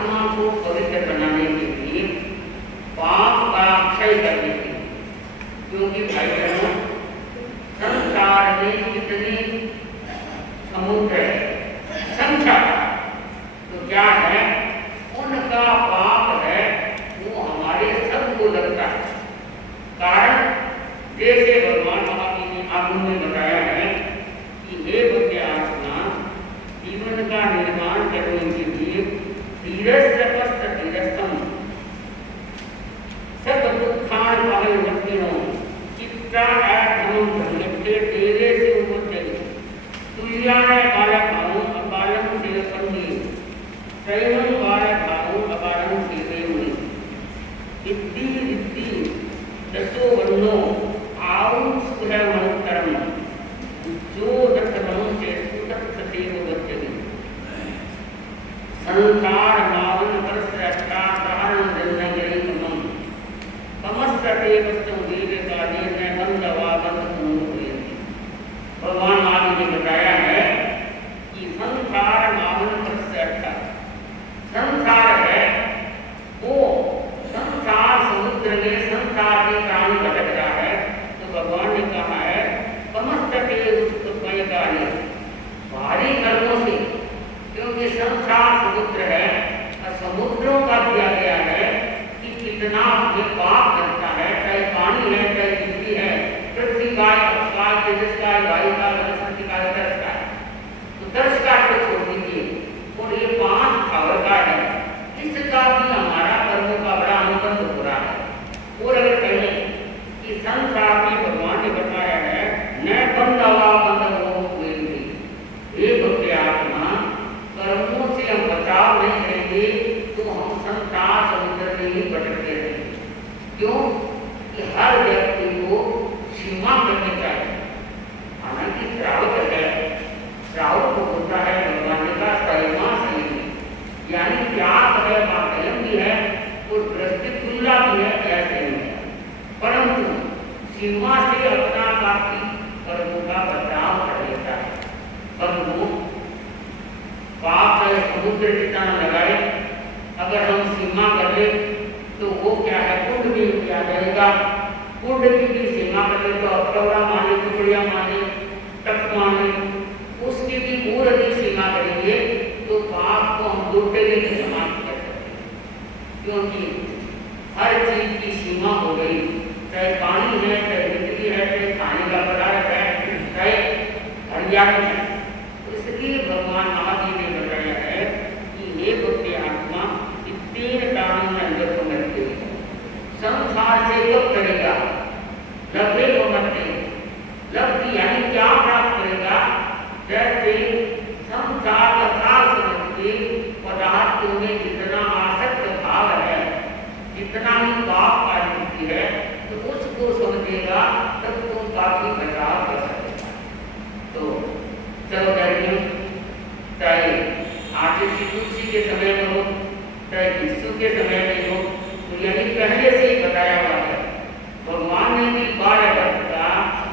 आत्मा को पवित्र बनाने के लिए पाप का क्षय करने के लिए, क्योंकि भाई बहनों संसार में कितने समुद्र है संख्या, तो क्या है उनका पाप है वो हमारे सबको लगता है। कारण जैसे भगवान महावीर ने आगम में बताया है कि हे भव्य आत्मा, जीवन का निर्माण करने के लिए धीरस्थ धीरस्थम सब दुखान पहलवतीनों चित्ता धर्म धर्मते तेरे से उपजय तुल्याय बालकाओं अबालम से पंगी त्रैवं बालकाओं अबालम से वेमुनि इत्ति इत्ति दसो वर्णो आउं सुधर मंत्रम जो दत्तमं से सुतत् सेव बच्चति संसार मावन परस्रष्टा सहन जन्नगरीकमं समस्तते वस्तु वीर का निर्णय बंधवा बंधु भगवान आदि ने बताया है कि संसार मावन परस्रष्टा संसार है वो संसार समुद्र में संसार के प्राणी भटक रहा है, तो भगवान ने कहा है समस्त भारी कर्मों से, क्योंकि संसार समुद्र है और समुद्रों का दिया गया है कि कितना ये पाप करता है, चाहे पानी है चाहे बिजली है, पृथ्वी का अक्षय तेजस का वायु का वनस्पति का दर्श का, तो दर्श का को छोड़ दीजिए और ये 5 स्थावर का है, इसका भी हमारा कर्मों का बड़ा अनुबंध हो रहा है। और अगर कहें कि संसार में भगवान ने बताया है न बंधवा बंधव एक भक्ति आत्मा कर्मों से हम बचाव नहीं करेंगे तो हम संसार समुद्र में ही भटकते रहेंगे। क्यों कि हर व्यक्ति को सीमा करनी चाहिए। हालांकि श्रावक है, श्रावक को होता है भगवान का सैमा सही, यानी त्याग है मातयम भी है और दृष्टि तुल्ला भी है, ऐसे नहीं है, परंतु सीमा से अपना बाकी कर्मों का बचाव कर लेता है। परंतु पाप है समुद्र कितना लगाए, अगर हम सीमा कर ले तो वो क्या है कुंड भी क्या जाएगा, कुंड की भी सीमा कर ले तो अकड़ा माने टुकड़िया माने तक माने उसकी भी पूरी सीमा करेंगे तो पाप को हम दुर्टेले की समाप्त कर सकते हैं। क्योंकि हर चीज की सीमा हो गई, चाहे पानी है चाहे बिजली है चाहे खाने का पदार्थ है चाहे हरियाली है। इसलिए भगवान महावीर ने बताया है कि ये बुद्धि आत्मा इतने कानून में अंदर को मरते संसार से कब करेगा, लभे को मरते लब्धि यानी क्या प्राप्त करेगा, जैसे संसार का सार समझ के पदार्थों में जितना आसक्त भाव है, जितना ही पाप कार्य है, तो उसको समझेगा तब तो काफी बचाव कर सकेगा। तो चलो कहते चाहे आचार्य तुलसी के समय में हो चाहे विष्णु के समय में हो, तो यही पहले से ही बताया हुआ है। भगवान ने भी 12 वर्ष का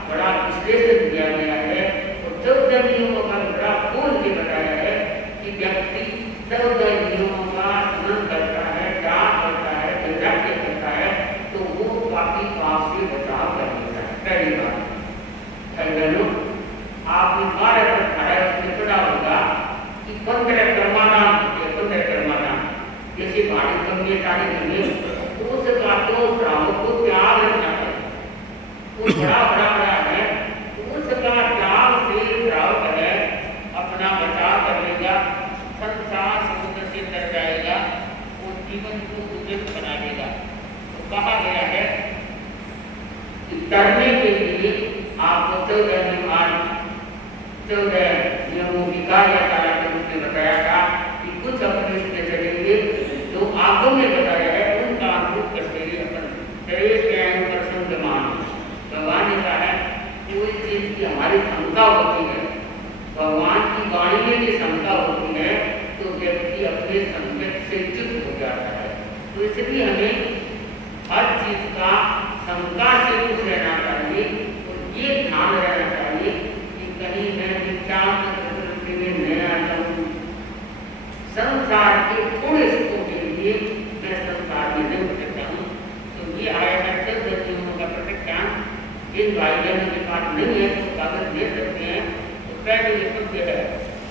बड़ा विश्लेषण दिया गया है और 14 नियमों का बड़ा खोल के बताया है कि व्यक्ति 14 नियमों का स्मरण करता है, जाप करता है, वैराग्य करता है, तो वो काफी पाप से बचाव कर लेता है। पहली बात आपने 12 उसमें पढ़ा होगा कि 15 कर्मादान होते हैं, 15 कर्मादान जैसे भाड़ी कमिए सारी कमिए उसका तो श्रावक को त्याग रखना है, वो बड़ा है, उसका त्याग से श्रावक है अपना बचाव कर लेगा, संसार समुद्र से तर जाएगा और जीवन को उचित बना देगा। तो कहा गया है कि तरने के लिए आपको 14 नियमों की कार्यशाला के रूप में बताया था कि कुछ अपने से चलेंगे जो आगम में बताया है उनका अनुरूप करते हुए अपन भगवान ने कहा है कोई चीज की हमारी क्षमता होती है, भगवान की वाणी में भी क्षमता होती है, तो व्यक्ति अपने संकट से चुप हो जाता है। तो इसलिए हमें हर चीज का शंका से कुछ रहना चाहिए और ये ध्यान रहना चाहिए कि कहीं मैं विज्ञान में न आ जाऊं, संसार के थोड़े से भाई बहन के पास नहीं है तो कागज दे सकते हैं। तो पहले ये पद्य है,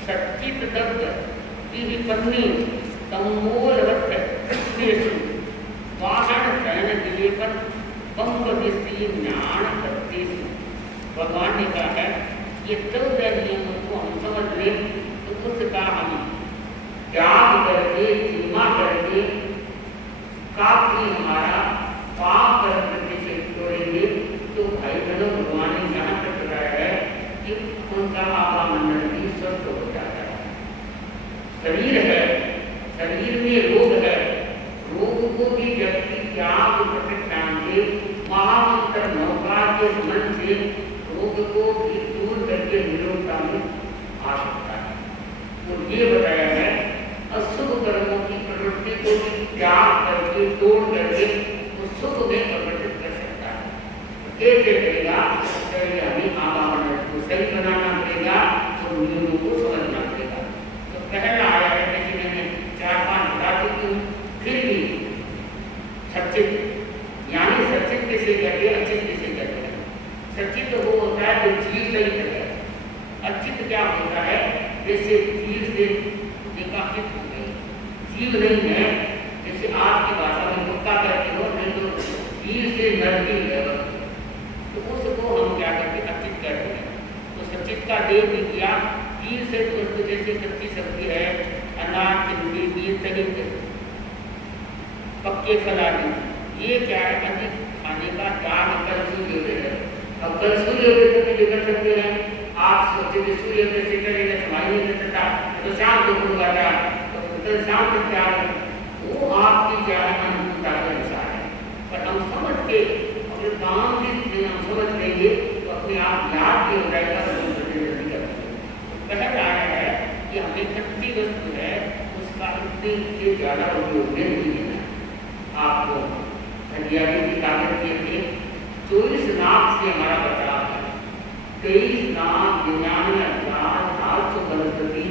सच्चित दत्त की पत्नी तमोलवत कृष्णेशु वाहन शयन दिलेपन पंप दिस्ती ज्ञान करतेशु। भगवान ने कहा है ये 14 नियमों को हम समझ लें तो उसका हम त्याग करके सीमा करके काफी हमारा पाप प्रवृत्ति से छोड़ेंगे। तो भाई बहनों भगवान ने यहाँ तक बताया है कि उनका आवामंडल भी स्वस्थ हो जाता है। शरीर है, शरीर में रोग है, रोग को भी व्यक्ति त्याग प्रतिष्ठान से महामंत्र नौका के मन से रोग को भी दूर करके निरोगता में आ सकता है। तो ये बताया है अशुभ कर्मों की प्रवृत्ति को भी त्याग करके तोड़ करके उस शुभ में परिवर्तित कर सकता है। कैसे करेगा? पहले हमें आवामंडल को सही बनाना पड़ेगा, तो नियमों को समझना पड़ेगा। तो पहला आया है, जैसे मैंने 4-5 बता चुकी हूँ, फिर भी सचित यानी सचित किसे कहते हैं, अचित किसे कहते हैं। सचित वो होता है जो जीव सहित है। अचित क्या होता है? जैसे जीव से निकासित हो गई, जीव नहीं है। जैसे आज की भाषा में मुक्ता कहते हो, नहीं तो जीव से नरकी है, तो उसको हम क्या कहते हैं? अचित कहते हैं। तो सचित का देव भी किया, जीव से तो जैसे कच्ची सब्जी है, अनाज चिंदी बीज सहित पक्के फलाने, ये क्या है? अधिक खाने का त्याग कर सूर्य है। अब कल सूर्य तक लेकर सकते हैं, आप सोचे कि सूर्य से करेगा समाई नहीं सकता, तो शाम को होगा क्या? तो शाम को क्या है? वो आपकी क्या है? अनुकूलता के अनुसार है। पर हम समझ के अपने काम भी हम समझ लेंगे तो अपने आप याद भी हो जाएगा। पहला आया है कि हमें कच्ची वस्तु है उसका इतने से ज़्यादा उपयोग नहीं है। आपको हरियाली की ताकत के लिए 24 नाक से हमारा बचाव है। 23 नाक 99,800 वनस्पति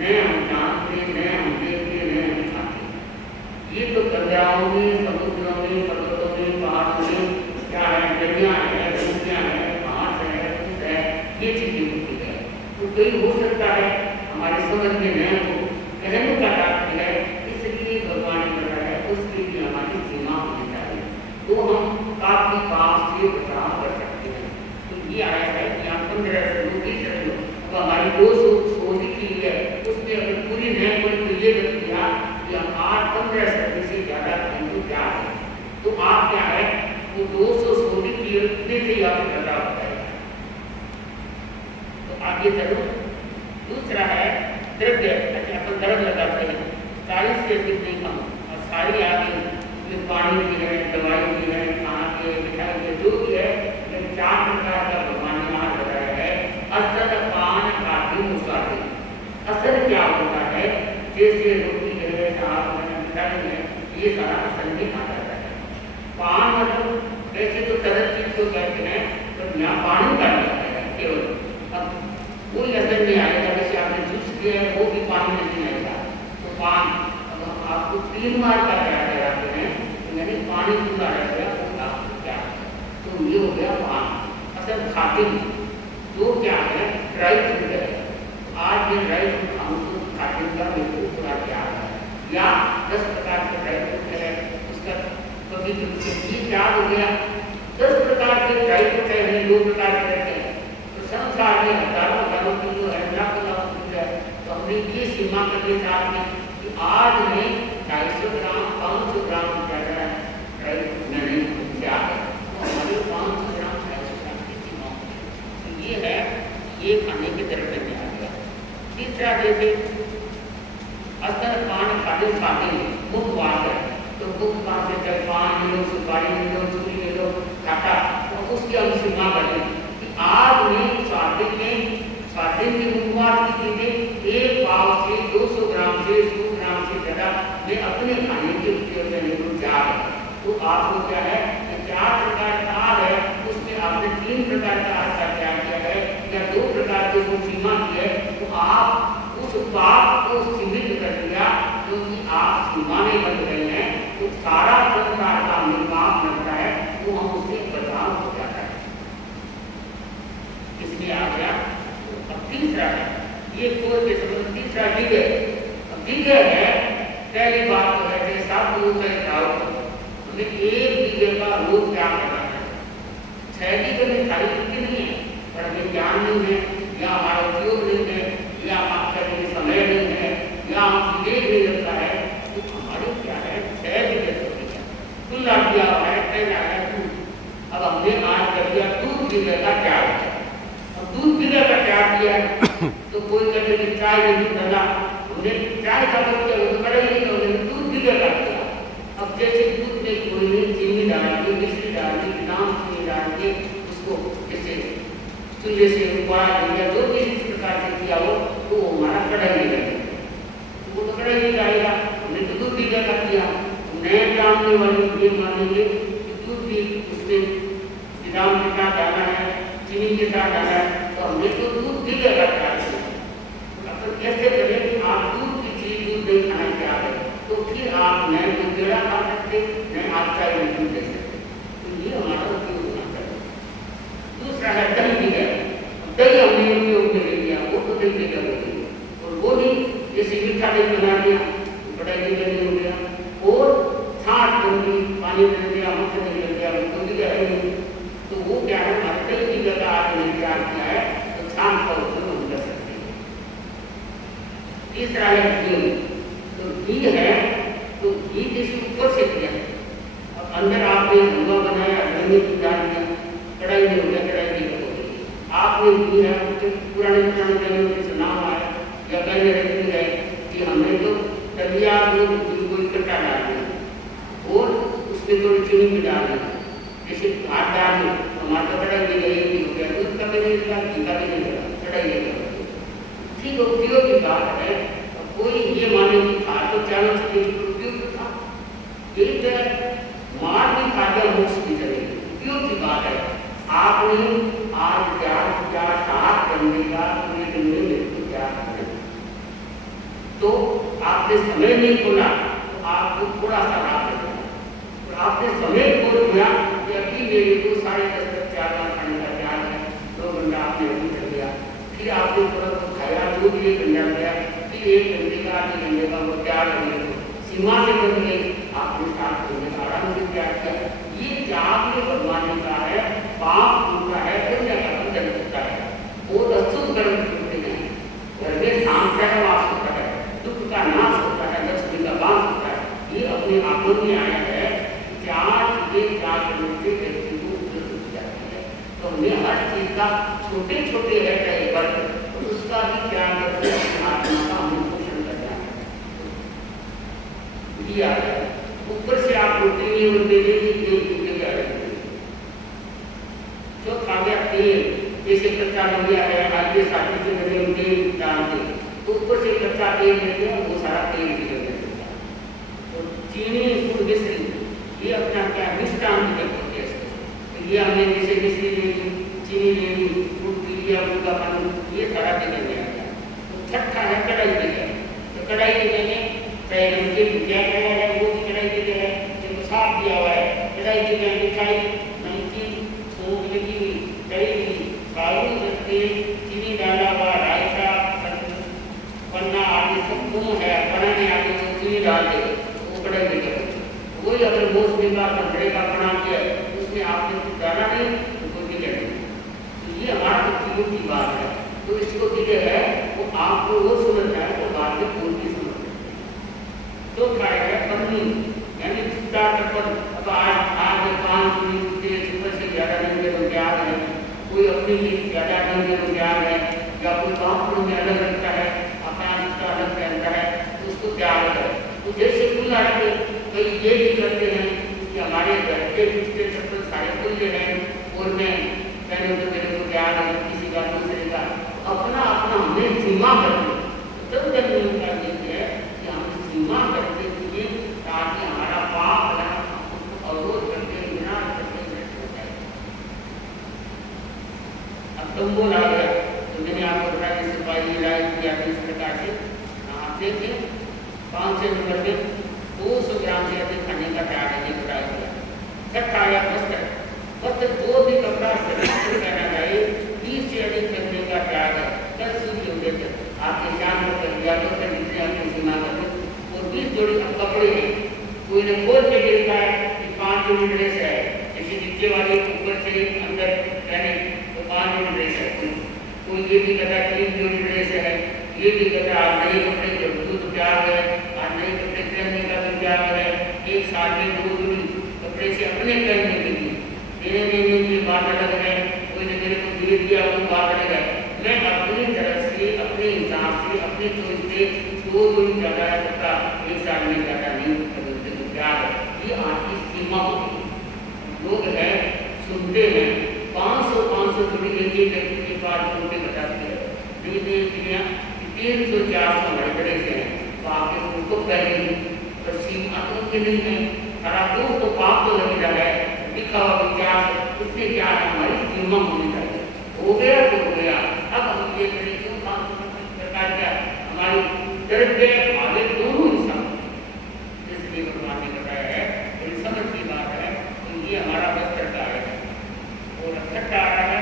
न हम जानते, न हम देखते, न हम खाते। ये तो दरियाओं में, समुद्रों में, पर्वतों में, पहाड़ों में क्या है? दरिया है, नदियाँ है, घास है, फूस है, ये चीजें होती है। तो कहीं हो सकता है हमारे समझ में न हो, कहने का तात्पर्य है, इसलिए भगवान ने बताया है उसके लिए हमारी सीमा होनी चाहिए, तो हम काफी पाप से बचाव कर सकते हैं। तो ये आया है कि यहाँ 15 श्लोक ही चलो, तो हमारी 200 सोनी की है, उसमें अगर पूरी नहीं कोई तो ये रख दिया कि हम 8-15 शब्द से ज़्यादा हिंदू क्या है, तो आप क्या है वो 200 सोनी की उतने से आपको पता होता है। तो आगे चलो, दूसरा है द्रव्य। अच्छा, अपन द्रव्य लगाते हैं, 40 से अधिक नहीं कम, और सारी आगे उसमें पानी भी है, दवाई भी है, खाना भी है, मिठाई भी, जो भी है, लेकिन 4 प्रकार का भगवान ने वहाँ लगाया है। असर, पान, काफी, मुसाफिर। असर क्या होता है? जैसे रोटी है, साग है, मिठाई है, ये सारा असर में आ जाता है। पान मतलब वैसे तो तरह चीज को कहते हैं, तो यहाँ पानी का जाता है केवल, अब कोई असर नहीं आएगा। जैसे आपने जूस किया है वो भी पानी में नहीं आएगा। तो पान अब आपको 3 बार का क्या कराते हैं, तो यानी पानी पूरा रह गया, तो आपको क्या, तो ये हो गया पान। असल खाते जो क्या है? ड्राई फ्रूट है। आज ये ड्राई फ्रूट हम खाते का बिल्कुल पूरा क्या है, या 10 प्रकार के ड्राई फ्रूट है, उसका कभी ये क्या हो गया? 10 प्रकार के ड्राई फ्रूट है, 2 प्रकार के रहते हैं, तो संसार में हजारों किलो है, लाखों किलो है। तो हमने ये सीमा कर दी साथ में कि आज में 250 ग्राम 500 ग्राम ज़्यादा ड्राई फ्रूट नहीं क्या है, तो हमारे 500 ग्राम 250 ग्राम की सीमा। तो ये है, ये खाने के दर्जन में आ गया। तीसरा जैसे असर, पान, खाते मुखवास है, तो मुखवास से जब पान ले लो, सुपारी ले लो, चूरी ले लो, खाटा, तो उसकी हम सीमा कर दें कि आज में स्वादिष्ट की मुखवास की चीजें 1 पाव से 200 ग्राम से 100 ग्राम से ज़्यादा मैं अपने खाने के उपयोग करने को जा रहा हूँ। तो आपको क्या है, 4 प्रकार का आहार है, उसमें आपने 3 प्रकार का आहार का त्याग किया है, या 2 प्रकार की वो सीमा की है, तो आप उस पाप को सीमित कर दिया, क्योंकि आप सीमा में बन गए हैं। तो सारा संसार का निर्माण लगता है, वो हम उससे बचाव हो जाता है। ये आ गया। अब तीसरा है, ये कोर के संबंध तीसरा दिव्य। अब दिव्य है, पहली बात तो है कि सब लोग का हिसाब हमें एक दिव्य का रूप क्या करना है। 6 दिव्य में सारी युक्ति नहीं है, पर हमें ज्ञान नहीं है, या हमारा उपयोग नहीं है, या हम करने के समय नहीं है, या हम विवेक नहीं रखता है, तो हमारे क्या है 6 दिव्य है। कुल आप दिया है कहना है दूध। अब हमने आज कर दिया दूध दिव्य का त्याग। अब दूध दिव्य का त्याग किया तो कोई कहते कि चाय नहीं डाला, हमने चाय का किया वो तो करे नहीं, हमने दूध दिव्य का किया। अब जैसे दूध में कोई नहीं चीनी डाल दी, मिश्री डाल दी, नाम चीनी डाल के उसको जैसे चूल्हे से उबाल दिया, जो भी इस प्रकार से किया हो तो वो हमारा कढ़ाई नहीं लगेगा, वो तो कढ़ाई नहीं डालेगा, हमने तो दूध दिव्य का किया। नए जानने वाले ये मानेंगे कि दूध भी उसमें विदाम के साथ डाला है, चीनी के साथ डाला है, तो हमने तो दूध दिव्य का किया। तो कैसे करें कि आप दूध की चीज दूध नहीं खाना क्या है, तो फिर आप नए दूध पेड़ा खा सकते, नए आप चाय नहीं दूध दे सकते। तो ये हमारा उपयोग होना चाहिए। दूसरा है दही दिव्य। दही हमने उपयोग में ले लिया, वो तो दही दिव्य हो गई, और वो भी जैसे मीठा दही बना दिया बड़ा दिव्य नहीं हो गया, और छाछ बन गई, पानी दे दिया, मक्खन नहीं लग गया, तो दिव्य है नहीं। तो वो क्या है, हमारे दही दिव्य का आपने तैयार किया है, तो छाछ का उपयोग हम कर सकते हैं। तीसरा है घी। तो घी है तो घी जैसे ऊपर से दिया, अब अंदर आपने हलवा बनाया, हलवे में डाल दिया, कढ़ाई में हो गया, कढ़ाई में हो गई। आपने घी है पुराने पुराने जैसे नाम आया या पहले रखी गए कि हमने तो तलिया घी को इकट्ठा डाल दिया और उसमें थोड़ी चीनी भी डाल दी, जैसे भात डाल दी, हमारा कढ़ाई में दही हो गया, दूध का भी नहीं लगा, घी का भी नहीं लगा, कढ़ाई नहीं लगा। ठीक उपयोग की बात है। कोई ये माने कि खा तो चारों चीजें उपयोग था, एक मार भी खा दिया मोक्ष भी चलेगी, उपयोग की बात है। आपने आज त्याग किया 7 घंटे का, पूरे दिन में मृत्यु त्याग करना, तो आपने समय नहीं खोला तो आपको थोड़ा सा लाभ मिलेगा, और आपने समय खोल दिया कि अभी मेरे को 10:30 तक त्याग खाने का त्याग है, 2 घंटा आपने अभी कर दिया, फिर आपने थोड़ा खाया, दूध 1 घंटा गया, फिर 1 घंटे का, आधे घंटे का वो त्याग करने को सीमा से बन गई, आपने 7 घंटे का आराम से त्याग किया। ये त्याग में भगवान का है, पाप होता है, पुण्य का बंधन होता है, वो अशुद्ध कर्म होते हैं, घर में शांति का वास होता है, दुख का नाश होता है, लक्ष्मी का वास होता है। ये अपने आत्मा में आया है, 4 चीजें त्याग करने से व्यक्ति को उपलब्ध जाती है। तो हमें हर चीज का छोटे छोटे है चाहे वर्ग, तो उसका भी त्याग करके आत्मा का हमें पोषण करना है। ये आ गया, ऊपर से आप रोटी नहीं होते जो खा गया तेल, जैसे कच्चा लोहिया है, आगे साथी के बने तेल डाल दे, तो ऊपर से कच्चा तेल दे दिया, वो सारा तेल निकल जाता है। तो चीनी गुड़ मिश्री ये अपना क्या मिष्टान होते हैं, ये हमने जैसे मिश्री ले ली, चीनी ले ली, गुड़ पी लिया, गुड़ का पानी, ये सारा निकल गया। तो छठा है कढ़ाई दिव्य। तो कढ़ाई दिव्य में चाहे नमकीन क्या कढ़ाई है, वो भी कढ़ाई दिव्य है, जिनको साफ दिया हुआ है, कढ़ाई दिव्य मिठाई नमकीन सूख लगी हुई, दही साबुन रखते, चीनी डाला हुआ, रायता पन्ना आदि सब गुण है, बनाने आदि सब चीनी डाल दे, वो कढ़ाई दिव्य। वही अगर मौसमी का संतरे का बना किया उसमें आपने कुछ डाला नहीं तो कोई दिव्य नहीं। तो ये हमारा उपयोग की बात है। तो इसको दिव्य है वो आपको वो समझना है, वो बात में कोई भी समझ नहीं। तो क्या है पन्नी यानी चित्ता तर्पण। अब आज 5 मिनट से सुबह से ज़्यादा नहीं है तो ज्ञान है, कोई अपने लिए ज़्यादा नहीं है तो ज्ञान है, या कोई बाथरूम में अलग रखता है, अपना रिश्ता अलग पहनता है, तो उसको ज्ञान है। तो जैसे खुला है, कई ये भी करते हैं कि हमारे घर के जूते चप्पल सारे खुले हैं और मैं कहने तो मेरे को ज्ञान है किसी का दूसरे का, अपना अपना हमें सीमा करते तब तक नियम का ये है कि हम सीमा करते हुए ताकि हमारा पाप अवरोध करके बिना करके नष्ट हो जाए। अब तंबू ला गया तो मैंने आपको बताया कि सिपाही इलाज किया इस प्रकार से नहाते थे। 5 नंबर में 200 ग्राम से अधिक खाने का त्याग नहीं बुरा किया। छठा आया वस्त्र। वस्त्र 2 भी कपड़ा पहनना चाहिए, 20 से अधिक 5 यूनिट रेस है, जैसे नीचे वाली ऊपर से अंदर यानी तो 5 यूनिट रेस है। कोई ये भी कहता है 3 यूनिट रेस है, ये भी कहता है आज नए कपड़े के दूध त्याग है, आज नए कपड़े पहनने का भी त्याग है, एक साल में 2 जोड़ी कपड़े से अपने पहनने के लिए देने देने की बात अलग है, कोई ने मेरे को दे दिया वो बात अलग है। मैं अपनी तरफ से अपने हिसाब से अपनी चोइस से 2 जोड़ी ज़्यादा है कपड़ा एक साल में ज़्यादा नहीं खरीदते तो क्या है, ये आपकी सीमा होती है। लोग हैं सुनते हैं 500 जोड़ी एक व्यक्ति के पास उनके बताते हैं नहीं नहीं चिड़िया 300-400 हमारे बड़े से हैं, तो आपके उनको पहले पर सीमा तो उनकी नहीं है, सारा दोस्त तो पाप तो लग रहा है, दिखा हुआ विचार उसने क्या है, हमारी सीमा होनी चाहिए। हो गया तो हो गया, अब हम ये करें क्यों प्रकार क्या हमारी तरफ के आगे दोनों इंसान इसलिए भगवान ने बताया है, बड़ी समझ की बात है। तो ये हमारा बस्तर का है और रखा आ रहा है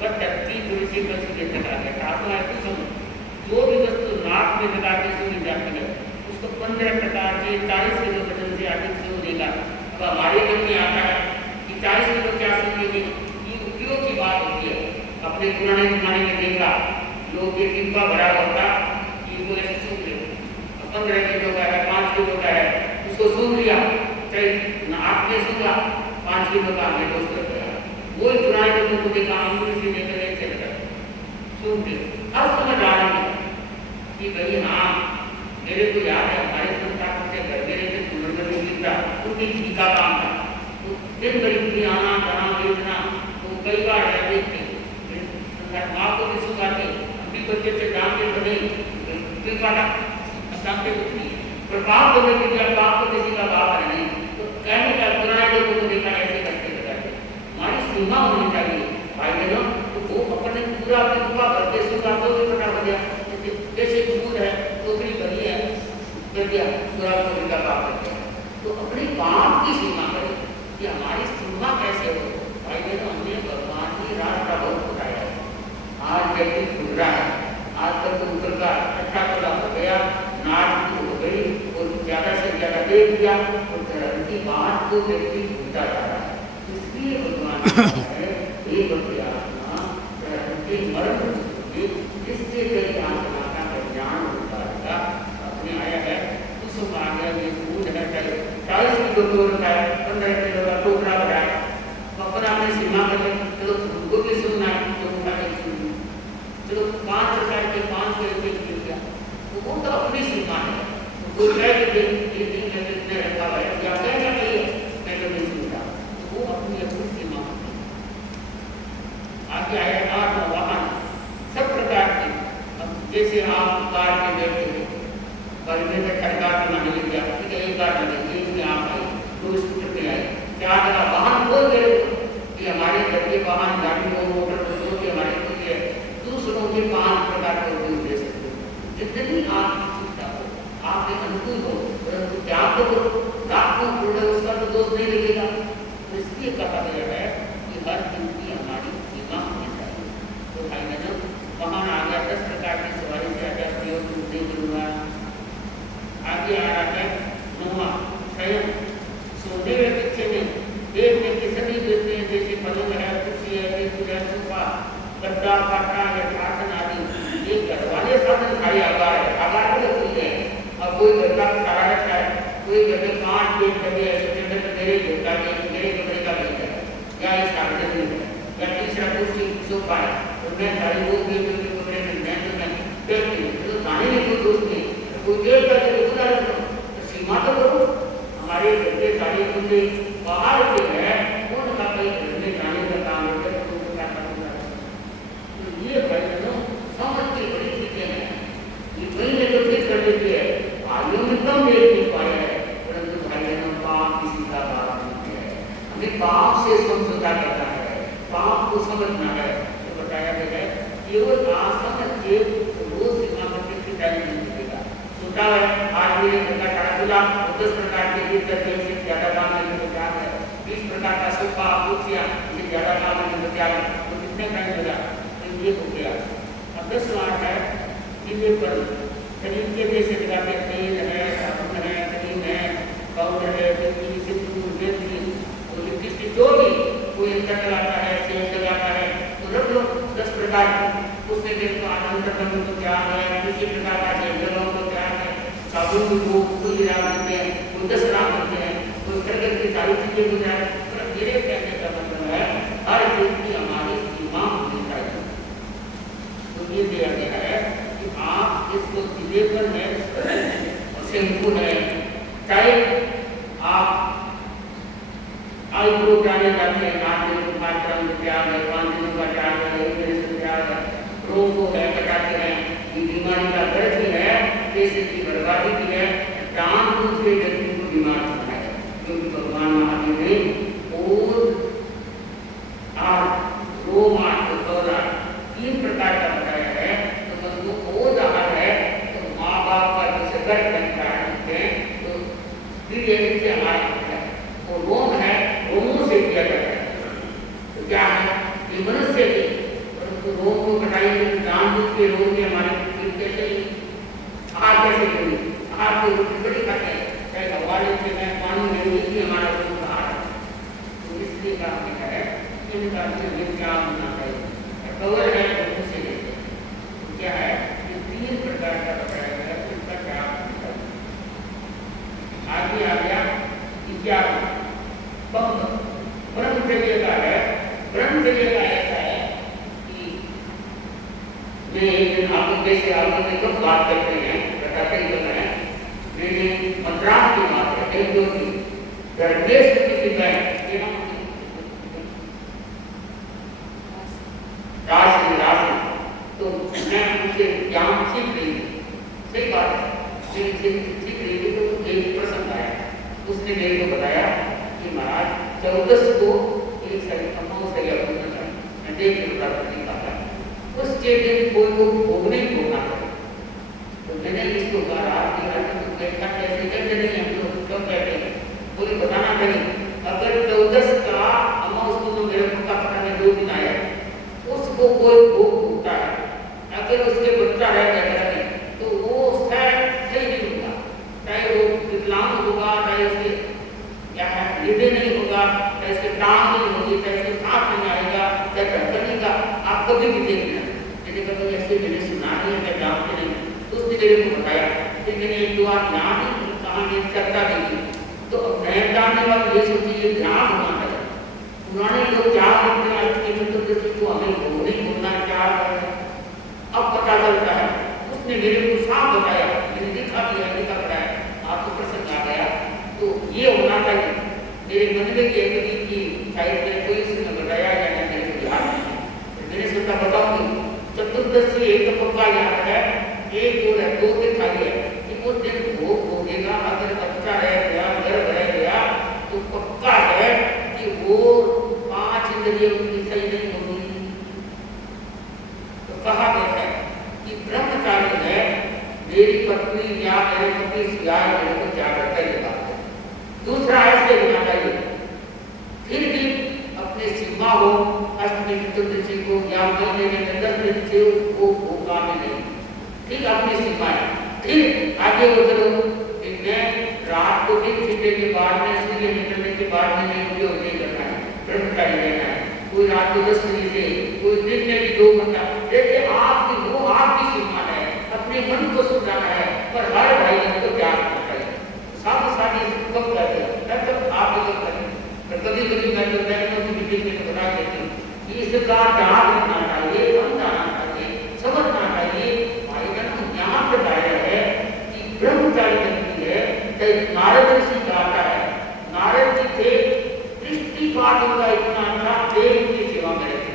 बस धरती तुलसी बस ये लगा है साधु है कुछ समझ जो भी वस्तु नाक में लगा के सुनी जाती है उसको 15 प्रकार के 40 किलो वजन से अधिक से होने का। अब हमारे मन में आता है कि 40 किलो क्या सुनिए, ये उपयोग की बात होती है। अपने पुराने जमाने में देखा लोग ये टिब्बा भरा होता कि वो ऐसे सूख ले 15 किलो का है 5 किलो का है उसको सूख लिया, चाहे नाक में सूखा 5 किलो का हमें दोस्त कर गया, वो पुराने लोगों को देखा आंगुली से लेकर चल गए सूख गए। अब समझ आ रही है कि भाई हाँ मेरे को याद है हमारे संस्था से घर में रहते पुनर्गति मिलता उनकी जीविका काम था, तो दिन भरी पूरी आना जाना बेचना, तो कई बार देखते माँ को भी सुखाते अपनी बच्चे से जान के बने कोई काटा जानते कुछ नहीं, पर बाप को लेकर दिया बाप को किसी का बाप है नहीं, तो कहने का पुराने लोगों को देखा ऐसे करते बताते हमारी सीमा होनी चाहिए भाई बहनों। तो वो अपने पूरा कृपा करके सुखा तो भी पता हो गया जैसे दूध है टोकरी भरी है कर दिया पूरा टोकरी का पाप कर दिया, तो अपनी पाप की सीमा करें कि हमारी सीमा कैसे हो भाई बहनों। हमने भगवान की रास्ता बहुत बताया है, आज व्यक्ति खुल रहा है, आज तक तो ऊपर का अच्छा तला हो गया नाट हो गई और ज़्यादा से ज़्यादा देख दिया और धर्म की बात को व्यक्ति भूलता जा रहा है। इसलिए भगवान है एक आत्मा धर्म के मरण जिससे कई आत्मा का कल्याण होता रहेगा अपने आया है उस आ गया ये दूध है चाहे 40 किलो का है 15 किलो का टोकरा भरा है तो अपना अपने सीमा कर चलो उनको भी सुनना है तो उनका नहीं सुनना, चलो 5 प्रकार के 5 पैसे गिर गया तो वो तो अपनी सीमा है, तो कोई कह के दिन इतने रखा हुआ है या कहना चाहिए मैं तो नहीं सुनता, तो वो अपनी अपनी सीमा आगे आया 8 वाहन सब प्रकार के। अब जैसे आप कार के बैठे हो पर में कार बनाने लग गया ठीक है, एक कार लगे एक में आप आए 2 स्कूटर पे आए 4 जगह वाहन बोल गए कि हमारे घर के वाहन गाड़ी को मोटर दूसरों के हमारे खुद है दूसरों के 5 प्रकार के उपयोग दे सकते हो जितनी आपकी सुविधा हो आपके अनुकूल हो, परंतु त्याग तो लाखों करोड़ों उसका तो दोष नहीं लगेगा। इसलिए कहा गया है कि हर चीज की हमारी सीमा होनी चाहिए। तो भाई बहनों वहाँ आ गया 10 प्रकार की सवारी से आगे प्रयोग नहीं करूँगा। आगे आ रहा है 9वां स्वयं सोने में पीछे में देख में किसे नहीं देते हैं जैसे पलंग है कुर्सी है टेबल है सोफा गद्दा काटा या शासन आदि ये घर वाले साधन खाई आगार है, आगार भी होती है और कोई घर का सारा रखा है, कोई घर में 5 पेट लगे हैं मेरे घर का मेरे कमरे का बेच है या ये सार्वजनिक है या तीसरा कुर्सी सोफा है तो मैं सारी वो भी कमरे में मैं तो मैं बैठती हूँ तो खाने में कोई दोस्त नहीं, कोई देर करके रुकना रखो तो सीमा तो करो। हमारे घर के सारे बंदे बाहर के हैं उनका कहीं घर में जाने का काम है तो ये भाई बहनों समझ की बड़ी चीजें हैं, ये महीने तो ठीक कर देती है भाइयों में कम देख नहीं पाया है, परंतु भाई बहनों पाप किसी का बात नहीं है, हमें पाप से समझौता करना है, पाप को समझना है। तो बताया गया है केवल समझ के रोज सीमा करके टाइम नहीं मिलेगा। छोटा है आज मेरे घर का सारा खुला 10 प्रकार के गिर करके इससे ज़्यादा काम नहीं होता है, 20 प्रकार का सोफा कुर्सियाँ इससे ज़्यादा काम नहीं होता है, तो कितने टाइम लगा तो ये हो गया। अब 10वां है चीज़ें पर शरीर के जैसे लगाते तेल है साबुन है क्रीम है पाउडर है सिंदूर बेहतरीन दिन वो कोई राग देते हैं, कोई 10 राग देते हैं, कोई प्रकृति की सारी चीजें हो जाए। पर मेरे कहने का मतलब है हर चीज की हमारी सीमा होनी चाहिए। तो ये दिया गया है कि आप इसको जिले पर है शैम्पू है, चाहे आप आईब्रो कराने जाते हैं, 8 दिन का पाठ्यक्रम त्याग है, 5 दिनों का त्याग है, 1 दिन से त्याग है, रोग को है कटाते हैं। ये बीमारी का दर्द भी है, पैसे की बर्बादी भी है, जानबूझ के व्यक्ति को बीमार होना है। क्योंकि भगवान महावीर ने रोमांच गौरा 3 प्रकार का बताया है। तो मतलब ओज आहार है तो माँ बाप का जैसे गर्भ बनता है तो फिर ये से हमारा है, और रोम है रोमों से किया जाता है। तो क्या है ये मनुष्य की, परंतु रोम को घटाएंगे तो जानबूझ के रोग में हमारे कैसे आहार कैसे करेंगे, आहार को रोटी बड़ी खाते हैं, चाहे हवाले से मैं पानी नहीं कि हमारा रोग आहार है। तो इसलिए कहा गया है इनका क्या होना चाहिए, कवर है रोमों से लेते हैं। तो क्या है ये 3 प्रकार का बताया गया है, इसका क्या होना चाहिए। आगे आ गया 11 ब्रह्मचर्य का है। ब्रह्मचर्य का ऐसा है कि मैं एक दिन आपको कैसे आगे में कब बात करते हैं बताते ही बताया, मैंने मद्रास की बात है एक दो की देश की राशि तो मैं उनसे ज्ञान सीख रही थी, सही बात है सीख रही थी। तो एक प्रसंग आया, उसने मेरे को बताया कि महाराज 14 को एक सही सही अपना मैं देख रहा था उस दिन कोई को भोग नहीं भोगना था। तो मैंने इसको कहा तो देखा कैसे कहते नहीं हम लोग क्यों कहते हैं, बोले बताना नहीं। अगर 14 का अमावस को मेरे को का पता नहीं 2 दिन आया उसको कोई भोग भोगता है, अगर उसके बच्चा रह गया तो वो सही नहीं होगा, चाहे वो विकलांग होगा, चाहे उसके क्या है हृदय नहीं होगा, चाहे इसके टांग नहीं होगी, चाहे इसके सांस नहीं आएगा, चाहे धड़कने का आप कभी भी देख लेना। मैंने कहा ऐसे मैंने सुना नहीं है, मैं जानते नहीं। तो उसने मेरे को बताया कि मैंने एक दो बार ध्यान कहानी चर्चा की। तो नए जानने वाले ये सोचिए ध्यान होना चाहिए। पुराने लोग क्या करते हैं को हमें वो नहीं बोलना क्या है, अब पता चलता है। उसने मेरे को साफ बताया, मैंने देखा भी है, लिखा पड़ा है, आपको प्रसंग आ गया। तो ये होना चाहिए। मेरे मन में कभी की शायद में कोई उसने बताया या नहीं मेरे को याद नहीं, मैंने सोचा बताऊंगी। चतुर्दशी एक तो पक्का याद है, एक और है 2 दिन खाली है कि वो दिन भोग भोगेगा। अगर बच्चा रह गया, गर्भ रह गया तो पक्का है कि वो 5 इंद्रियों की सही नहीं होगी। तो कहा गया है कि ब्रह्मचारी है मेरी पत्नी या मेरे पति सिवाय मेरे को क्या करता है, ये बात है। दूसरा ऐसे होना चाहिए फिर भी अपने सीमा हो, अष्टमी चतुर्दशी को या महीने में 10 दिन से वो होगा में नहीं, ठीक अपनी सीमा है। फिर आगे वो चलो मैं रात को भी छुट्टे के बाद में सूर्य निकलने के बाद में नहीं उपयोग नहीं करना है, ब्रह्मचारी रहना है। कोई रात को 10 बजे से कोई दिन में भी 2 घंटा, देखिए आपकी वो आपकी सीमा है, अपने मन को सुधारना है। पर हर भाई को क्या करना चाहिए, साथ साथ कब करते हैं तब आप लोग करें। कभी कभी मैं तो मीटिंग में बता देती हूँ कि इसका ध्यान रखना चाहिए, समझाना चाहिए, समझना चाहिए। भाई बहन यहाँ पे बताया है कि ब्रह्मचारी व्यक्ति है, नारद ऋषि का आता है, नारद जी थे दृष्टिपात उनका इतना अच्छा, देव की सेवा में रहते।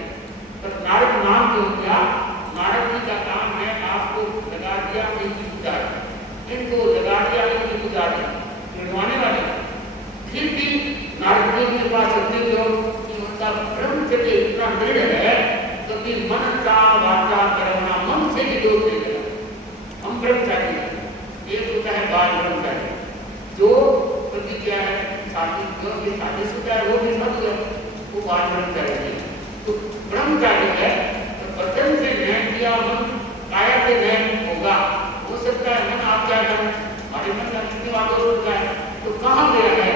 पर नारद नाम क्यों किया, नारद जी का काम है आपको लगा दिया इनकी पूजा, इनको लगा दिया इनकी पूजा निर्वाणे वाले। फिर भी नारद जी के पास इतने लोग कि उनका ब्रह्मचर्य इतना दृढ़ है तो कि मन का वाचा करना मन से भी दूर नहीं गया। हम ब्रह्मचारी हैं, एक होता है बाल ब्रह्मचारी जो प्रतिज्ञा है शादी जो भी शादीशुदा है वो भी सब वो बाल ब्रह्मचारी है। तो ब्रह्मचारी है तो वचन से न्याय किया, मन काया से न्याय होगा। हो सकता है मन आप क्या करें, हमारे मन का कितनी बात होता है। तो कहाँ गया है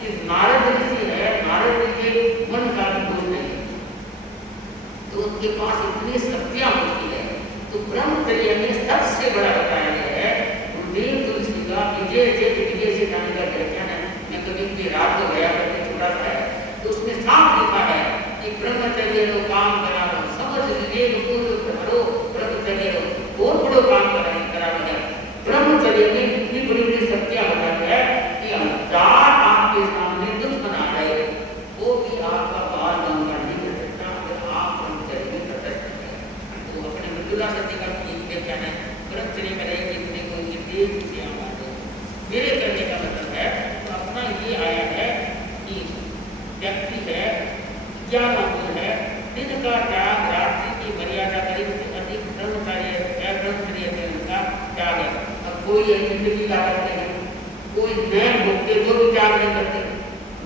कि नारद ऋषि है, नारद जी के मन का भी दोष नहीं, तो उनके पास इतनी शक्तियां होती है। तो ब्रह्मचर्य में सबसे बड़ा बताया गया है गुरुदेव तुलसी का मैं भोगते तो भी त्याग नहीं करते।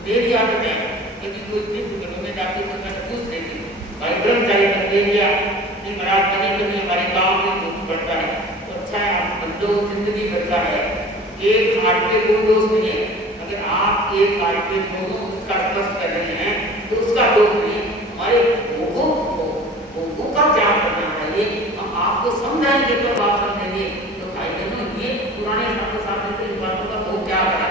मेरी आदत है कभी कोई तीर्थ घरों में जाती तो मैं पूछ लेती भाई ब्रह्मचारी कर दे दिया नहीं महाराज कभी कभी हमारे गाँव में दुख पड़ता है तो अच्छा है आप जो जिंदगी भरता है एक हाथ पे दो दोष नहीं है। अगर आप एक हाथ पे दोनों उसका स्पर्श कर रहे हैं तो उसका दोष नहीं। हमारे भोगों का त्याग करना चाहिए। हम आपको समझाएंगे तो बात समझेंगे तो भाई बहनों ये पुराने शास्त्र शास्त्र इन बातों का बहुत त्याग है।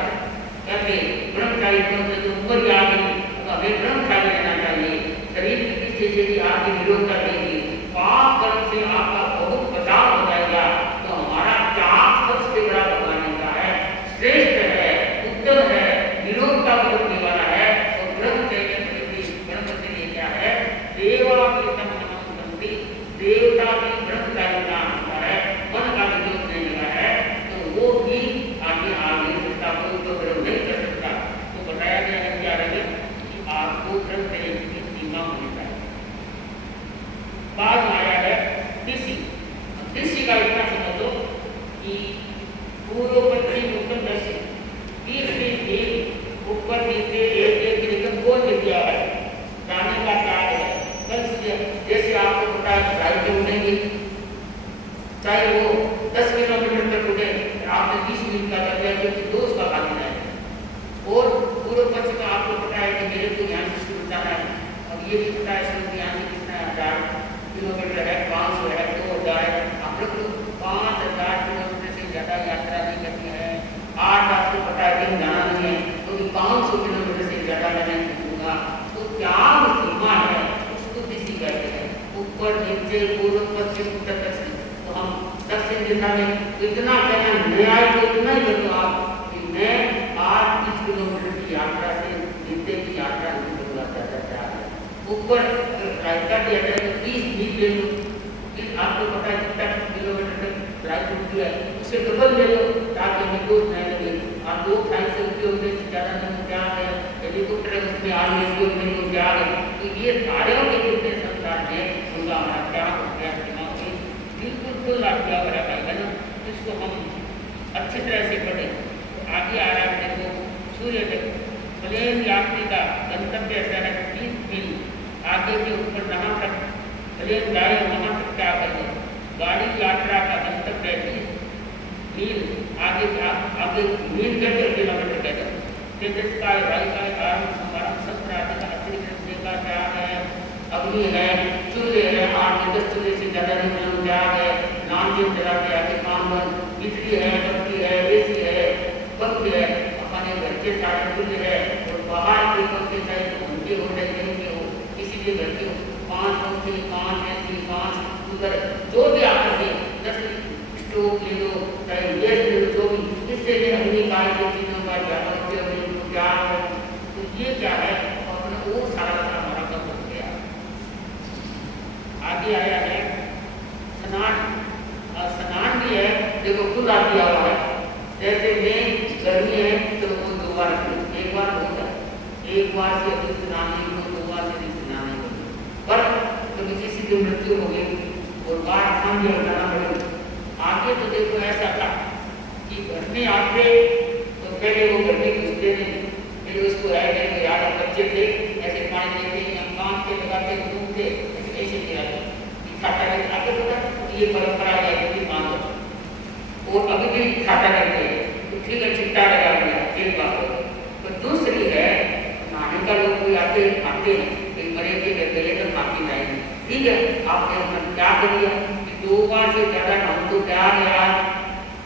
कहते ब्रह्मचारी जो उम्र आ गई तो हमें ब्रह्मचारी रहना चाहिए। शरीर की पीछे यदि आपकी विरोध कर देगी पाप कर्म से आपका बहुत बचाव हो जाएगा। तो हमारा त्याग सबसे बड़ा भगवान का है, श्रेष्ठ है, उत्तम है, विरोध का विरोधने वाला है। और ब्रह्मचर्य क्या है? देवा प्रीतम नमस्ते, देवता भी ब्रह्मचारी का होता है, मन का विरोध नहीं लगा है तो वो भी आगे आ नहीं सकता, कोई तो विरोध नहीं कर सकता। तो बताया गया है क्या रहे कि आपको ब्रह्मचर्य की सीमा होनी चाहिए। बाद में आया है ऋषि। ऋषि का इतना समझ लो कि पूर्व पश्चिम उत्तर दक्षिण 30 दिन ऊपर नीचे एक निगम को दिया है, जाने का त्याग है। जैसे आपको पता है फ्लाइट में उड़ेंगे चाहे वो 10 किलोमीटर तक उड़े, आपने 20 मिनट का कर दिया क्योंकि दो उसका खाली है। और पूर्व पश्चिम का आपको पता है कि मेरे को यहाँ से शुरू जाना है, अब ये भी पता है शुरू यहाँ से कितना 1000 किलोमीटर है, 500 है, 2000 है। आप लोग 5000 किलोमीटर से ज़्यादा यात्रा नहीं करती है। 8 आपको पता है कहीं जाना नहीं है तो 500 किलोमीटर से ज़्यादा मैं नहीं घूमूंगा। तो त्याग सीमा है, उसको किसी कहते हैं। ऊपर नीचे पूर्व पश्चिम उत्तर दक्षिण। तो हम दक्षिण दिशा में इतना कहना न्याय तो इतना ही करूँ आप कि मैं 8-20 किलोमीटर की यात्रा से नीचे की यात्रा नहीं करूँगा ज़्यादा। ऊपर फ्लाइट का दिया जाए तो 30 मिनट ले लो, आपको पता है कितना किलोमीटर तक फ्लाइट उठती है, उससे डबल ले लो ताकि हमें दो नहीं लगे। आप 2 फ्लाइट से उपयोग में ज़्यादा नहीं क्या है, हेलीकॉप्टर उसमें आने उपयोग नहीं हो क्या है। तो ये सारे के जितने संसार हैं उनका हमारा क्या हो गया बिल्कुल तो लाभ क्या हो रहा है ना। इसको हम अच्छी तरह से पढ़ें। आगे आ रहा है देखो सूर्य प्लेन यात्री का गंतव्य ऐसा है 30 मील आगे के ऊपर जहाँ तक प्लेन जाए वहाँ तक क्या करें। गाड़ी यात्रा का गंतव्य 30 मील आगे मील कहते किलोमीटर कहते तेजस का वायु का कारण हमारा सब आदि का अतिरिक्त देगा क्या है, अग्नि है, चूल्हे है, 8-10 चूल्हे से ज़्यादा नहीं क्या है, नाम के जला के आगे काम बिजली है, बत्ती है, एसी है, पंख है, अपने घर के सारे चूल्हे है। और बाहर के पंखे चाहे तो उनके हो चाहे नहीं के हो, इसीलिए घर के 5 पंखे, 5 एसी, 5 कूलर जो भी आप रखें, 10 स्टोव ले लो चाहे गैस ले लो, जो भी इससे भी अग्नि काय की चीज़ों का ज़्यादा उपयोग नहीं क्या है। तो ये क्या है अपना वो सारा हमारा कम हो गया। आगे आया है स्नान। स्नान भी है देखो खुला दिया हुआ है। जैसे में गर्मी है तो वो 2 बार एक बार हो जाए, एक बार से अधिक स्नान नहीं हो, 2 बार से अधिक स्नान नहीं हो। पर कभी किसी की मृत्यु हो गई और बार ठंड में जाना पड़ेगा। आगे तो देखो ऐसा था कि घर में आते तो पहले वो घर में घुसते नहीं, फिर उसको है यार बच्चे थे ऐसे पानी देते या कान के लगाते घूमते ऐसे किया खाता करके आगे बढ़ा। ये परंपरा है कि मान लो और अभी भी खाता करते हैं तो ठीक है चिट्टा लगा दिया एक बात हो। तो दूसरी है नहाने का लोग कोई आते हैं एक मरे के घर गए तो माफी नहीं ठीक है आपने क्या कर दिया कि 2 बार से ज़्यादा हम तो क्या है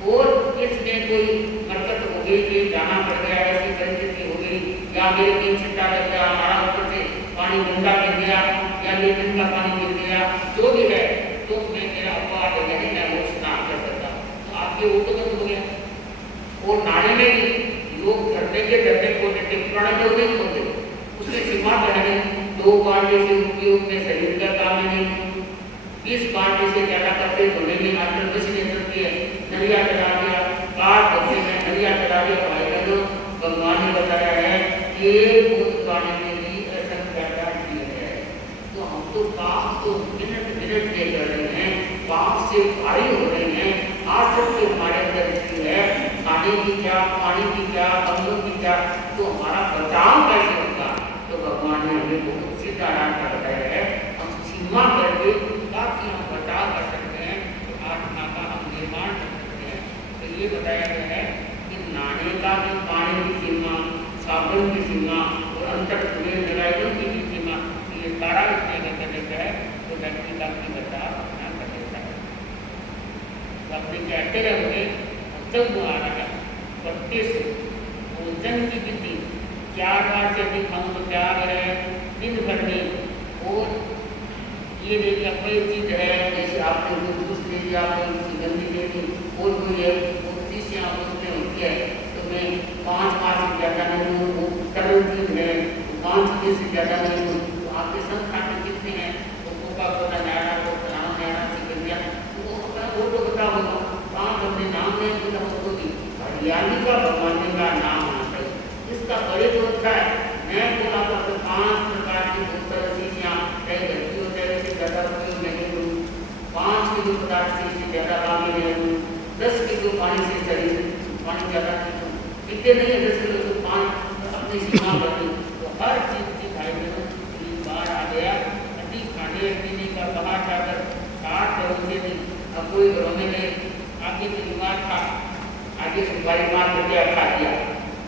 और इसमें कोई मरकत हो गई कि जाना पड़ गया ऐसी परिस्थिति हो गई या मेरे दिन चिट्टा लग गया हमारा ऊपर से पानी गंदा गिर गया या लेकिन का पानी गिर गया जो भी है तो मैं मेरा अपवाद है यानी मैं वो स्नान कर सकता। तो आपके वो तो बंद हो गया। और नारे में भी लोग धरने के खोलते पुराने लोग नहीं खोलते उसकी सीमा तो है नहीं। 2 बाल्टी से उपयोग में शरीर का काम नहीं, 20 बाल्टी से ज़्यादा करते धोने में आजकल कुछ नहीं चलती है। नरिया चला दिया कार धोने में नरिया चला दिया भाई बहनों भगवान ने बताया है एक बूंद पानी में भी ऐसा ज़्यादा नहीं है। तो हम तो पाप तो मिनट दे रहे हैं, पाप से भारी हो रहे हैं। आसक्ति हमारे अंदर है खाने की क्या पानी की किया, हम लोग भी किया, तो हमारा बचाव कैसे होगा? तो भगवान ने हमें बहुत सीधा रास्ता बताया है। हम सीमा करके काफी हम बचाव कर सकते हैं, तो आत्मा का हम निर्माण कर सकते हैं। तो ये बताया गया है कि नहाने का भी पानी की सीमा, साबुन की सीमा और अंतर निरायन की भी सीमा, ये सारा इसमें कर देता है। तो व्यक्ति का भी बचाव अपना कर देता है। तो अपने कहते रहोगे सब द्वारा है 32 भोजन की विधि 4 बार से अधिक हम तो त्याग है दिन भर में। और ये देखिए कोई चीज़ है, जैसे आपने जूस ले लिया, कोई गंदी ले ली, और कोई है चीज़ें आप उसमें होती है, तो मैं 5 बार से ज़्यादा नहीं हूँ, वो तरल चीज़ है 5 चीज़ से ज़्यादा नहीं हूँ। तो आपके संस्थान में कितने हैं, वो कोका कोला नया को बनाना नया सीख लिया, वो तो बता होगा 5 अपने नाम नहीं बोला उसको भी हरियाली का भगवान का नाम होना चाहिए। इसका बड़े जो अच्छा है, मैं बोला था तो 5 प्रकार की बोतल शीशियाँ चाहे घटी हो चाहे से ज़्यादा उपयोग नहीं करूँ, 5 किलो पदार्थ से ज़्यादा पानी नहीं करूँ, 10 किलो पानी से शरीर पानी ज़्यादा नहीं करूँ, इतने नहीं है 10 किलो से 5 अपनी सीमा बनी। तो हर चीज़ की भाई बहनों बार आ गया, अधिक खाने पीने का कहा जाकर 60 करोड़ से नहीं। अब कोई घरों में नहीं, आगे तो बीमार था, आगे सुपारी मार करके खा दिया,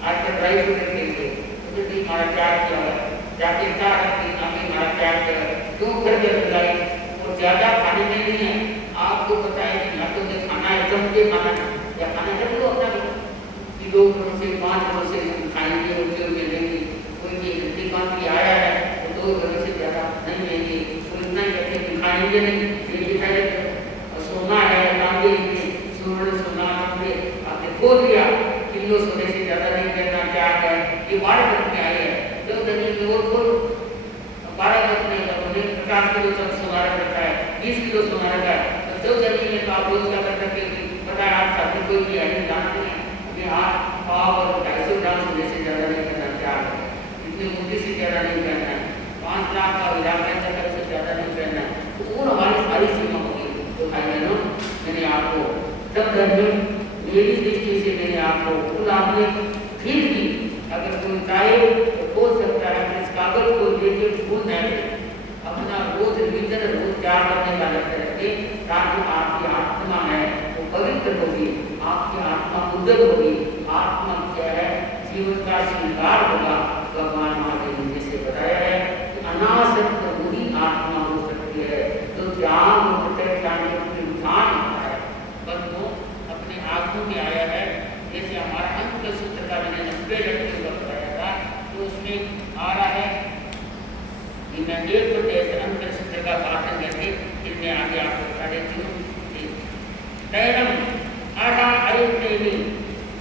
आज तक ड्राई फ्रूट के लिए तो नहीं हमारा त्याग किया है, जाके क्या करती आगे हमारा त्याग किया है, क्यों कर दिया बुलाई। और ज़्यादा खाने में नहीं है, आपको पता है कि ना तो खाना है जम के खाना है, या खाना जब लो अपना किलो से 5 किलो से खाएंगे उनके मिलेंगे। कोई ये हिंदी काम भी आया है तो 2 किलो से ज़्यादा नहीं लेंगे, तो इतना ही कहते हैं खाएंगे नहीं, ये दिखाई सोना है तांबे सोना सोना आपने खोल दिया, किलो सोने से ज़्यादा नहीं करना क्या है, ये 12 वर्ष में आए हैं। जो जमीन में वो खोल 12 वर्ष में उन्हें 50 किलो तक सोना रखा है, 20 किलो सोना रखा है, तो जो जमीन में तो आप रोज क्या कर सकते हैं, पता है आप साथी कोई भी है जानते हैं कि आप पाव और 250 ग्राम सोने से ज़्यादा नहीं करना क्या है, इतनी मोटी से ज़्यादा नहीं करना है, 5 लाख का इलाका तक से ज़्यादा नहीं करना है। तो वो हमारी सारी सीमा होगी। तो भाई बहनों, मैंने आपको सब धर्म मेरी दृष्टि से मैंने आपको खुद आपने फिर भी अगर कोई चाहे तो खोल सकता है, इस कागज को लेके भूल न अपना रोज रिविजन रोज 4 करने का लक्ष्य रखे, ताकि आपकी आत्मा है वो पवित्र होगी, आपकी आत्मा उज्जवल होगी, आत्मा क्या है जीवन का श्रृंगार होगा। भगवान महादेव ने जैसे बताया है कि अनासक्त बुरी आत्मा हो सकती है, तो ज्ञान आंखों में आया है। जैसे हमारा अंत सूत्र का मैंने 90 लड़के का बताया था, तो उसमें आ रहा है कि मैं 1 अंत सूत्र का भाषण करके फिर मैं आगे आपको बता देती हूँ। तैरम आधा अरुप्रेमी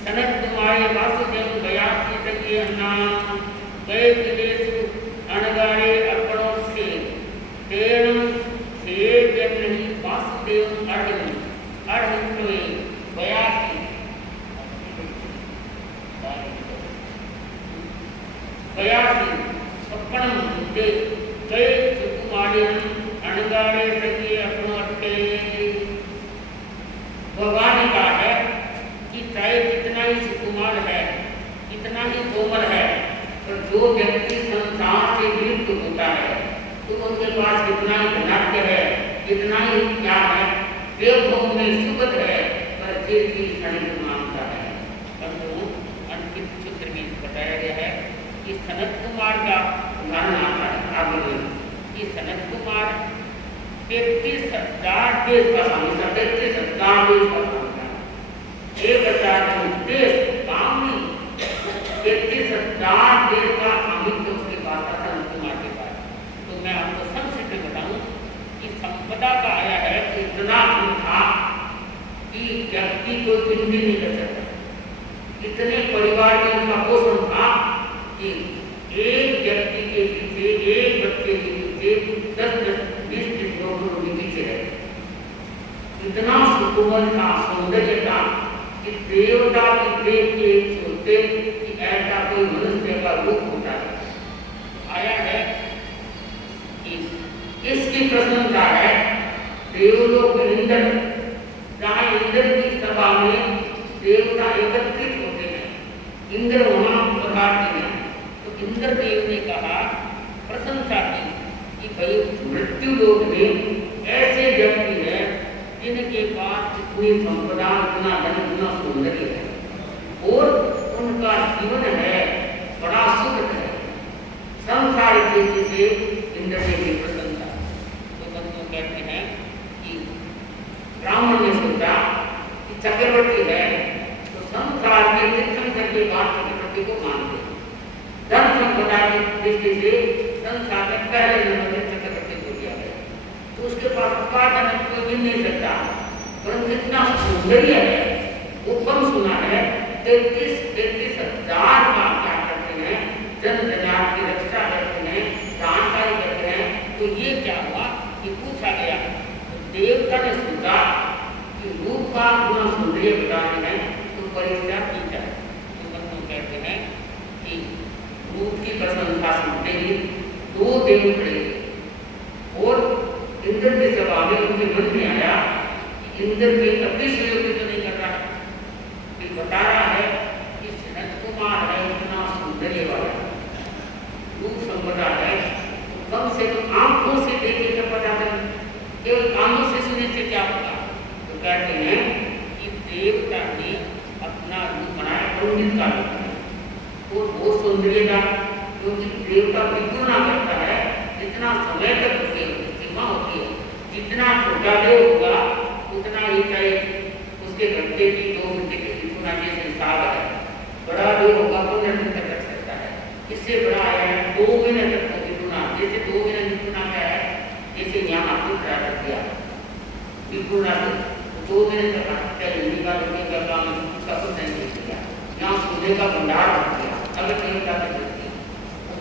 सनत कुमारी वासुदेव गयासी तकिए नाम गए विदेशु अणगारे अर्पणों से तेरम से जन्महि वासुदेव अर्हनि अर्हन्वे 82 सपणम दे जय सुकुमारियम अणगारे तकिए अपनोटे। भगवान ने कहा है कि चाहे कितना ही सुकुमार है, कितना ही कोमल है, पर जो व्यक्ति संसार से लिप्त होता है तो उनके पास कितना ही धनाढ्य है, कितना ही ज्ञान है, देवभूमि में सुगत है, पर फिर भी क्षणिक मानता है। अंतिम सूत्र में बताया गया है कि सनत कुमार का उदाहरण आता है आगे कि सनत कुमार 33,000 देश का स्वामी था, 33,000 देश का स्वामी था, 1,000 देश काम नहीं, 33,000 देश का स्वामित्व उसके पास था सनत कुमार के पास। तो मैं आपको संक्षिप्त बताऊं कि संपदा का आया है कि इतना था कि व्यक्ति को कुछ भी नहीं कर सकता, इतने परिवार में उनका पोषण था कि एक व्यक्ति के पीछे, एक बच्चे के पीछे 10-20 लोग उनके पीछे रहते। इतना सुकुमार था, सौंदर्य था कि देवता की देख के सोचते कि ऐसा कोई मनुष्य का रूप होता है। आया है कि इसकी प्रशंसा है देवलोक इंद्र, जहाँ इंद्र की सभा में देवता एकत्रित होते हैं, इंद्र वहाँ प्रभाती है। तो इंद्रदेव ने कहा, प्रशंसा की कि भाई मृत्यु लोक में ऐसे व्यक्ति है जिनके पास इतनी संपदा, इतना धन, इतना सौंदर्य है और उनका जीवन है बड़ा सुख है। संसारिक दृष्टि से इंद्रदेव की प्रशंसा। तो बंधु कहते हैं कि ब्राह्मण ने सोचा कि चक्रवर्ती है तो संसार के तीर्थंकर के बाद चक्रवर्ती को मानते, धन संपदा की दृष्टि से संसार में पहले नंबर में चक्रवर्ती को दिया गया। तो उसके पास का धन कोई मिल नहीं सकता, परंतु इतना सौंदर्य है, वो कम सुना है 33,000 का क्या करते हैं, जन जनात की रक्षा करते हैं, जानकारी करते हैं। तो ये क्या हुआ कि पूछा गया, तो देवता ने सोचा कि रूप का गुण सौंदर्य बताने हैं तो परीक्षा की जाए। तो बंधु कहते हैं कि रूप की प्रशंसा सुनते ही 2 देव खड़े और इंद्र के सभा में उनके मन में आया कि इंद्र के अतिशयोक्ति तो नहीं कर रहा, कि बता रहा है कि सनत कुमार है इतना सौंदर्य वाला, रूप संपदा है, कम से कम आंखों से देखे तो पता नहीं, केवल कानों से सुने से क्या होगा। तो कहते हैं कि देवता ने अपना रूप बनाया, पंडित का रूप बनाया और वो सौंदर्य का, क्योंकि देवता बिल्कुल ना करता है जितना समय तक सीमा होती है, जितना छोटा देव होगा उतना ही चाहे उसके घंटे की 2 घंटे की बिल्कुल जैसे हिसाब है, बड़ा देव होगा 15 दिन तक रख सकता है, इससे बड़ा आया है 2 महीने तक बिल्कुल, जैसे 2 महीने बिल्कुल क्या है, जैसे यहाँ आपको तैयार कर दिया बिल्कुल 2 महीने तक चाहे हिंदी का रोटी का काम सब कुछ नहीं किया, यहाँ सोने का भंडार रख दिया, अगर देवता के दृष्टि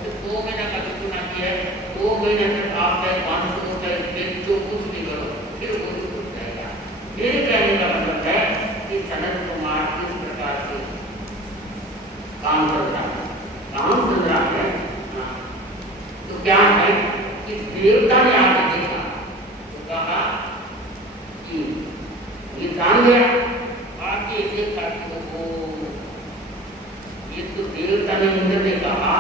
तो 2 महीने का बिल्कुल ना किया है, 2 महीने तक आप चाहे 500 चाहे जो कुछ भी करो फिर वो छूट जाएगा। मेरे कहने का मतलब है कि सनत कुमार किस प्रकार से काम चल रहा है, काम चल रहा है। तो क्या है कि देवता ने आगे देखा तो कहा कि ये जान गया, आगे देखा कि वो ये तो देवता ने इंद्र ने कहा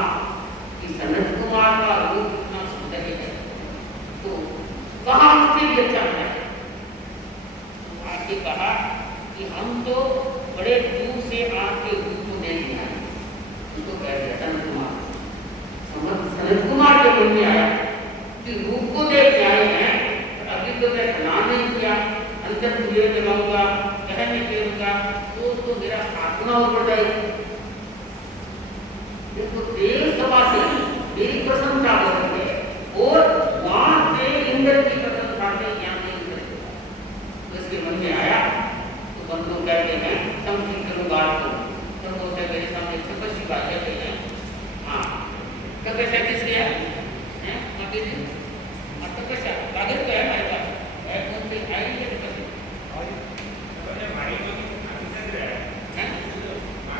कि सनत कुमार का रूप इतना सुंदर है तो कहाँ से भी अच्छा है। आगे कहा कि हम तो बड़े दूर से आपके रूप को देख आए, तो कह दिया सनत कुमार, सनत कुमार के मन में आया कि रूप को देख आए हैं, अभी तो मैं स्नान नहीं किया, अंतर खुले लगाऊंगा, कहन नहीं करूंगा तो मेरा आत्मा ऊपर जाएगी। देखो देव सभा से मेरी प्रशंसा करते हैं और वहां से इंद्र की प्रशंसा से यहाँ नहीं करेगा। तो इसके मन में आया तो बंधु कहते हैं समझी करूंगा आपको, तो बोलते मेरे सामने तपस्वी बात कहते हैं। हाँ तपस्या किसकी है? तपस्या कादिर का है हमारे पास, उनसे आई